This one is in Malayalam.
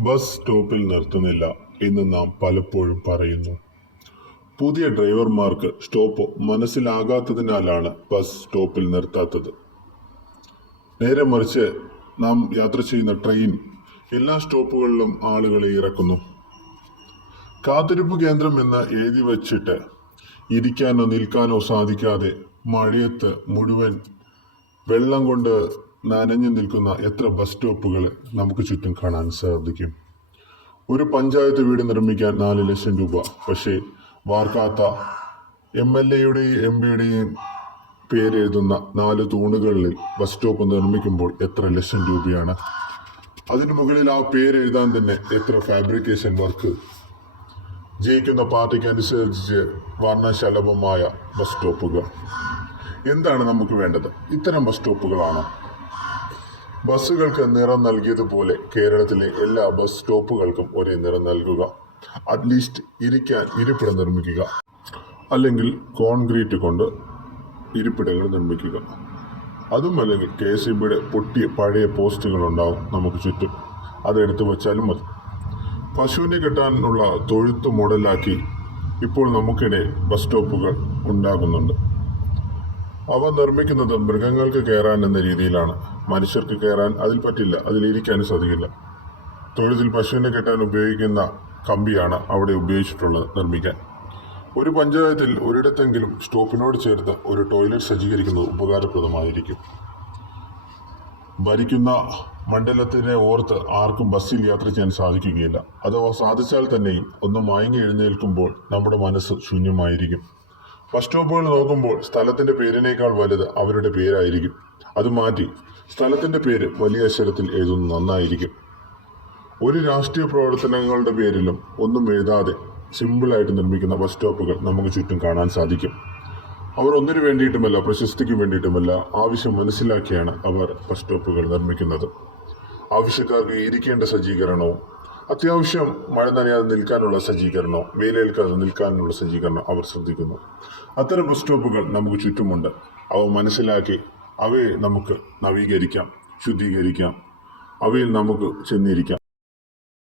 ബസ് സ്റ്റോപ്പിൽ നിർത്തുന്നില്ല എന്ന് നാം പലപ്പോഴും പറയുന്നു. പുതിയ ഡ്രൈവർമാർക്ക് സ്റ്റോപ്പ് മനസ്സിലാകാത്തതിനാലാണ് ബസ് സ്റ്റോപ്പിൽ നിർത്താത്തത്. നേരെ മറിച്ച് നാം യാത്ര ചെയ്യുന്ന ട്രെയിൻ എല്ലാ സ്റ്റോപ്പുകളിലും ആളുകളെ ഇറക്കുന്നു. കാത്തിരിപ്പ് കേന്ദ്രം എന്ന് എഴുതി വച്ചിട്ട് ഇരിക്കാനോ നിൽക്കാനോ സാധിക്കാതെ മഴയത്ത് മുഴുവൻ വെള്ളം കൊണ്ട് നനഞ്ഞു നിൽക്കുന്ന എത്ര ബസ് സ്റ്റോപ്പുകൾ നമുക്ക് ചുറ്റും കാണാൻ സാധിക്കും? ഒരു പഞ്ചായത്ത് വീട് നിർമ്മിക്കാൻ നാല് ലക്ഷം രൂപ. പക്ഷേ വാർക്കാത്ത എം എൽ എയുടെയും എം പിയുടെയും പേരെഴുതുന്ന നാല് തൂണുകളിൽ ബസ് സ്റ്റോപ്പ് നിർമ്മിക്കുമ്പോൾ എത്ര ലക്ഷം രൂപയാണ്? അതിനു മുകളിൽ ആ പേരെഴുതാൻ തന്നെ എത്ര ഫാബ്രിക്കേഷൻ വർക്ക്? ജയിക്കുന്ന പാർട്ടിക്ക് അനുസരിച്ച് വർണശലഭമായ ബസ് സ്റ്റോപ്പുകൾ. എന്താണ് നമുക്ക് വേണ്ടത്? ഇത്തരം ബസ് സ്റ്റോപ്പുകളാണ്? ബസ്സുകൾക്ക് നിറം നൽകിയതുപോലെ കേരളത്തിലെ എല്ലാ ബസ് സ്റ്റോപ്പുകൾക്കും ഒരേ നിറം നൽകുക. അറ്റ്ലീസ്റ്റ് ഇരിക്കാൻ ഇരിപ്പിടം നിർമ്മിക്കുക. അല്ലെങ്കിൽ കോൺക്രീറ്റ് കൊണ്ട് ഇരിപ്പിടങ്ങൾ നിർമ്മിക്കുക. അതും അല്ലെങ്കിൽ കെ എസ് ബിയുടെ പൊട്ടിയ പഴയ പോസ്റ്റുകൾ ഉണ്ടാവും നമുക്ക് ചുറ്റും. അതെടുത്ത് വെച്ചാലും മതി. പശുവിനെ കെട്ടാനുള്ള തൊഴുത്ത് മോഡലാക്കി ഇപ്പോൾ നമുക്കിടെ ബസ് സ്റ്റോപ്പുകൾ ഉണ്ടാകുന്നുണ്ട്. അവ നിർമ്മിക്കുന്നത് മൃഗങ്ങൾക്ക് കയറാൻ എന്ന രീതിയിലാണ്. മനുഷ്യർക്ക് കയറാൻ അതിൽ പറ്റില്ല അതിലിരിക്കാനും സാധിക്കില്ല. തൊഴുതിൽ പശുവിനെ കെട്ടാൻ ഉപയോഗിക്കുന്ന കമ്പിയാണ് അവിടെ ഉപയോഗിച്ചിട്ടുള്ളത് നിർമ്മിക്കാൻ. ഒരു പഞ്ചായത്തിൽ ഒരിടത്തെങ്കിലും സ്റ്റോപ്പിനോട് ചേർത്ത് ഒരു ടോയ്ലറ്റ് സജ്ജീകരിക്കുന്നത് ഉപകാരപ്രദമായിരിക്കും. ഭരിക്കുന്ന മണ്ഡലത്തിനെ ഓർത്ത് ആർക്കും ബസ്സിൽ യാത്ര ചെയ്യാൻ സാധിക്കുകയില്ല. അഥവാ സാധിച്ചാൽ തന്നെയും ഒന്ന് മയങ്ങി എഴുന്നേൽക്കുമ്പോൾ നമ്മുടെ മനസ്സ് ശൂന്യമായിരിക്കും. ബസ് സ്റ്റോപ്പുകൾ നോക്കുമ്പോൾ സ്ഥലത്തിന്റെ പേരിനേക്കാൾ വലുത് അവരുടെ പേരായിരിക്കും. അത് മാറ്റി സ്ഥലത്തിന്റെ പേര് വലിയ അക്ഷരത്തിൽ എഴുതുന്നത് നന്നായിരിക്കും. ഒരു രാഷ്ട്രീയ പ്രവർത്തനങ്ങളുടെ പേരിലും ഒന്നും എഴുതാതെ സിമ്പിളായിട്ട് നിർമ്മിക്കുന്ന ബസ് സ്റ്റോപ്പുകൾ നമുക്ക് ചുറ്റും കാണാൻ സാധിക്കും. അവർ ഒന്നിനു വേണ്ടിയിട്ടുമല്ല പ്രശസ്തിക്ക് വേണ്ടിയിട്ടുമല്ല ആവശ്യം മനസ്സിലാക്കിയാണ് അവർ ബസ് സ്റ്റോപ്പുകൾ നിർമ്മിക്കുന്നത്. ആവശ്യക്കാർക്ക് ഇരിക്കേണ്ട സജ്ജീകരണവും അത്യാവശ്യം മഴ നനയാതെ നിൽക്കാനുള്ള സജ്ജീകരണം വെയിലേൽക്കാതെ നിൽക്കാനുള്ള സജ്ജീകരണം അവർ ശ്രദ്ധിക്കുന്നു. അത്തരം ബസ് സ്റ്റോപ്പുകൾ നമുക്ക് ചുറ്റുമുണ്ട്. അവ മനസ്സിലാക്കി അവയെ നമുക്ക് നവീകരിക്കാം ശുദ്ധീകരിക്കാം. അവയിൽ നമുക്ക് ചെന്നിരിക്കാം.